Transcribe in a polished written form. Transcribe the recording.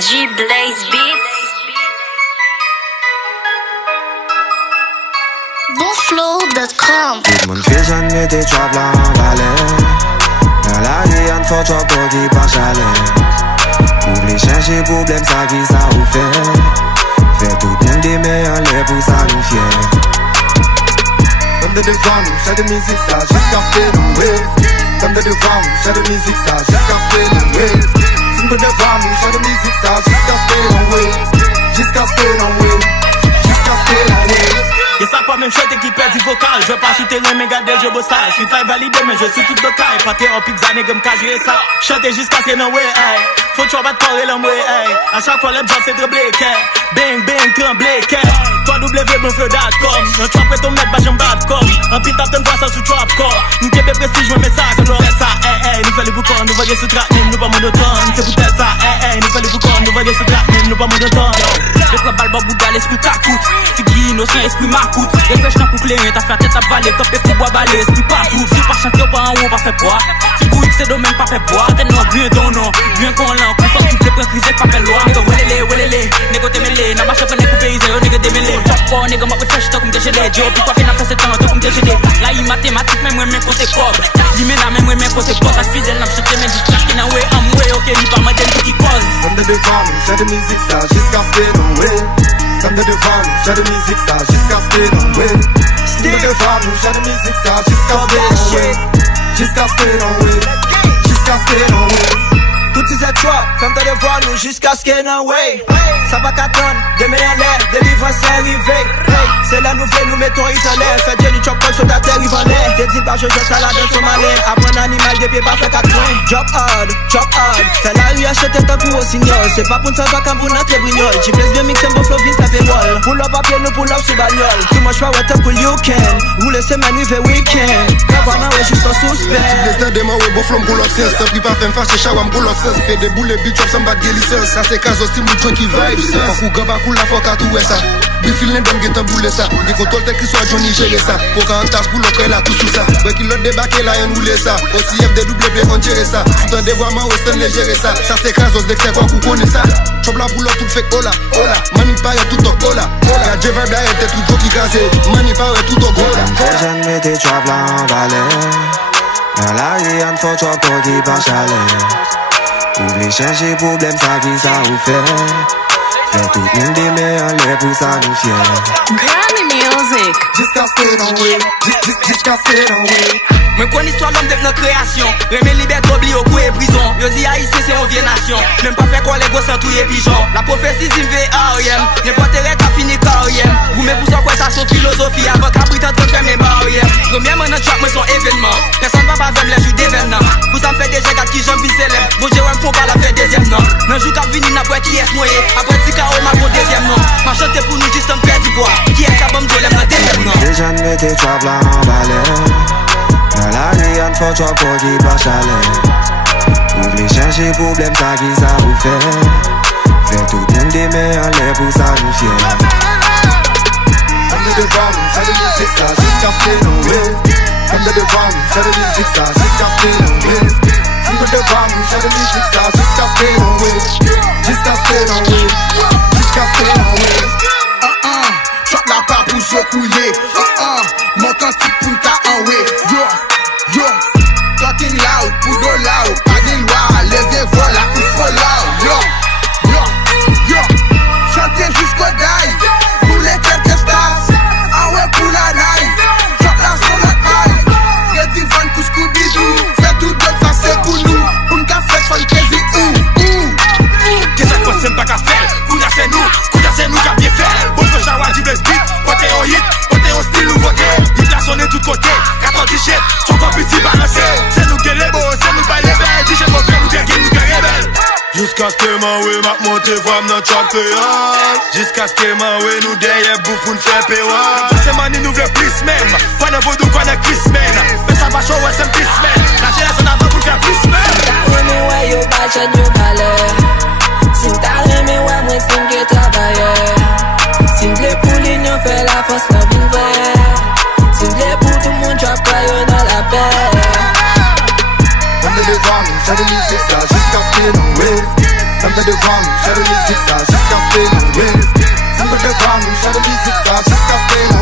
G-Blaze Beats. Bonflow.com. Tout moun fil jan mette trap la an balè. Nan la ri an fò trap to ki pa chale. Ou vle chèche problem sa ki sa ou fè. Fè tout moun de me an lè pou sa nou fè. Comme de devant nous, j'ai de musique ça jusqu'à ce que nous Comme de devant nous, j'ai de musique ça jusqu'à ce que nous Comme de devant nous, j'ai de musique ça jusqu'à ce que nous Jusqu'à ce que nous Jusqu'à ce que nous Et ça pas même chante qui perd du vocal. Je veux pas souterrain mais garder je bosse ça. Si t'as validé mais je suis tout local. Pas t'es en pizza nègre me cacher ça. Chanter jusqu'à ce que non ouais hey. Faut que tu vas te parler l'homme ouais hey. A chaque fois les gens c'est tremblé bang bang tremblé www.bonflow.com. Un trap est ton mec bah j'en bats comme. Un pit t'as vois ça sous trap core. Nous t'es prestige je mets ça comme l'oreille ça hey hey. Nous fait les boucons nous voyons ce track nous pas monotone. C'est peut-être ça hey hey. Nous fait les boucons nous voyons ce track nous pas monotone. Je prends balle babou dans l'esprit t'acoute. Figui innocent esprit m'acoute. Réfléch dans couclé, t'as fait tête à balai, top et tout bois balai, esprit partout. Si pas chanter ou pas en haut, pas fait poids. Si bouille c'est domaine, pas fait poids. T'es non, bien ton nom, bien qu'on l'a. Confort, tu fais pas criser, pas fait loi. Nègre, welele, nègre t'es mêlé. N'a marché pas nègre coupé, nègre démêlé. Top quoi, nègre m'a fait fresh, t'as comme dégelé. Joe, pourquoi peine à faire 7 ans, t'as comme dégelé. Là, il mathématique, même moi, même côté pop. L'imena, même moi, même côté pop. La fidèle, n'a pas chanté, mais jusqu'à ce qu'il n'a ouais, ok, il pas mal qui cause. Comme de devant nous, j'ai de musique ça jusqu'à ce que nous Comme de devant nous, j'ai de musique ça jusqu'à ce que nous Comme de devant nous, j'ai de musique ça jusqu'à ce que nous Jusqu'à ce que nous Jusqu'à ce que nous Tout is a trap, femme de devant nous jusqu'à ce qu'il n'en way. Ça va qu'attendre, demain en l'air, délivrance arrivée. Hey, c'est la nouvelle, nous mettons it en l'air. Fait Jenny chop comme sur ta terre, il va l'air. T'es dit, bah je jette ça là dans son malais. Apprendre animal, des pieds, pas fait 4 points. Drop hard. Fais la rue, achète un coup au signal. C'est pas pour ne savoir quand vous n'êtes brignol. J'y place bien mix un beau flow, vite, ça fait wall. Pull up à pied, nous pull up sur bagnole. Too much power, top cool, you can. Rouler semaine, nuit, weekend. Cavana, ouais, juste en suspect. J'y place des mains, ouais, beau flow, pull up, c'est stop. Qui pas fait me fâcher, chawam, pull up, fait des boules, big chop, ça me bat délicieuse. Ça c'est casse aussi, mon joint qui vibe. Pas coup, gaba, cool, la foca, tout est ça. Bifil ne donne guetan boule ça. Des contrôles qui soit Johnny gérer ça. Pour qu'un tasse pour l'ocre là tout sous ça. Ouais qu'il le débarqué là et roule ça. OTF DW on gère ça. Tout un dévoiement Western les gérer ça. Ça c'est casos dès que c'est quoi qu'on connaît ça. Chop la boule tout fait hola hola. Mani pas tout au hola hola. J'ai vibe là et tout qui cassé. Mani pas tout au hola. J'en mette trap la an balè. Nan la ri an fò trap to ki pa chale. Ou vle chèche problem sa ki sa ou fè. Fè tout moun de me an lè pou sa nou fè. Grammy Music. Jusqu'à ce que l'on wait. Jusqu'à ce que l'on wait. Moi connais l'histoire l'homme de notre création. Remets liberté oublié au coup et prison. Yo dis haïtien c'est une vieille nation. Même pas fait quoi les gosses sans touiller pigeon. La prophétie s'il veut R.I.M. N'importe quel cas fini carrière. Vous me poussez quoi ça son philosophie. Avant qu'à Britann de faire mes barrières. Premièrement notre track moi son événement. Personne va pas faire les jeux d'événement. Vous en faites déjà qui j'en vis célèbre. Mon Jérôme font pas la fête deuxième non. Nan jour qu'a vini n'a pas qui est noyé. Après Tikao ma pour deuxième non. Ma chante pour nous juste un petit bois. Qui est ça bombe de l'aime dans deuxième non. Les gens mettent trap la an balè. Nan la ri an fò trap to ki pa chale. Ou vle chèche problem sa ki sa ou fè. Fè tout moun de me an lè pou sa nou fè. Comme de devant nous, j'ai de musique ça jusqu'à ce que nous Comme de devant nous, j'ai de musique ça jusqu'à ce que nous Comme de devant nous, j'ai de musique ça jusqu'à ce que nous Jusqu'à ce que nous Jusqu'à ce que nous Chop la part pour se couiller Mon cantique pour m'ta enoué Yo Talking loud, pour de loud Pas de loi, levez voilà, il faut loud Yo Chantez jusqu'au die Pour les quelques stars Ah ouais pour la night Chop la sur notre high Get the van pour Scooby-Doo Fais tout d'autre, ça c'est pour nous Pour m'ka fait fun crazy Qu'est-ce que c'est pas qu'à faire? Kouda c'est nous qui a bien fait. Bon feu chawa du blaze beat. Poté on hit, poté on style nouveauté. Il place on est tout côté. 14 t-shirt, ton corps petit balancé. C'est nous qui les beaux, c'est nous pas les belles. Dis j'ai mon frère, nous qui rebelle. Jusqu'à ce que ma ouais m'a monté voir dans trap créole. Jusqu'à ce que ma ouais nous derrière bouffe nous fait péwa. C'est mani nous veut plus même. Quoi ne vaudou, quoi ne Chris man. Mais ça va chaud, ouais c'est un plus man. La génération avant pour faire plus man. Remets ouais yo pas chat yo valeur. Si t'as remets ouais moi c'est que travailleur. Si m'plaît pour l'union fait la force la vie vraie. Si m'plaît pour tout le monde trap yo dans la paix. Comme de devant nous, j'ai de musique ça jusqu'à ce que nous Comme de devant nous, j'ai de musique ça, jusqu'à ce que nous wave. Simple devant nous, j'ai de musique ça, jusqu'à ce que nous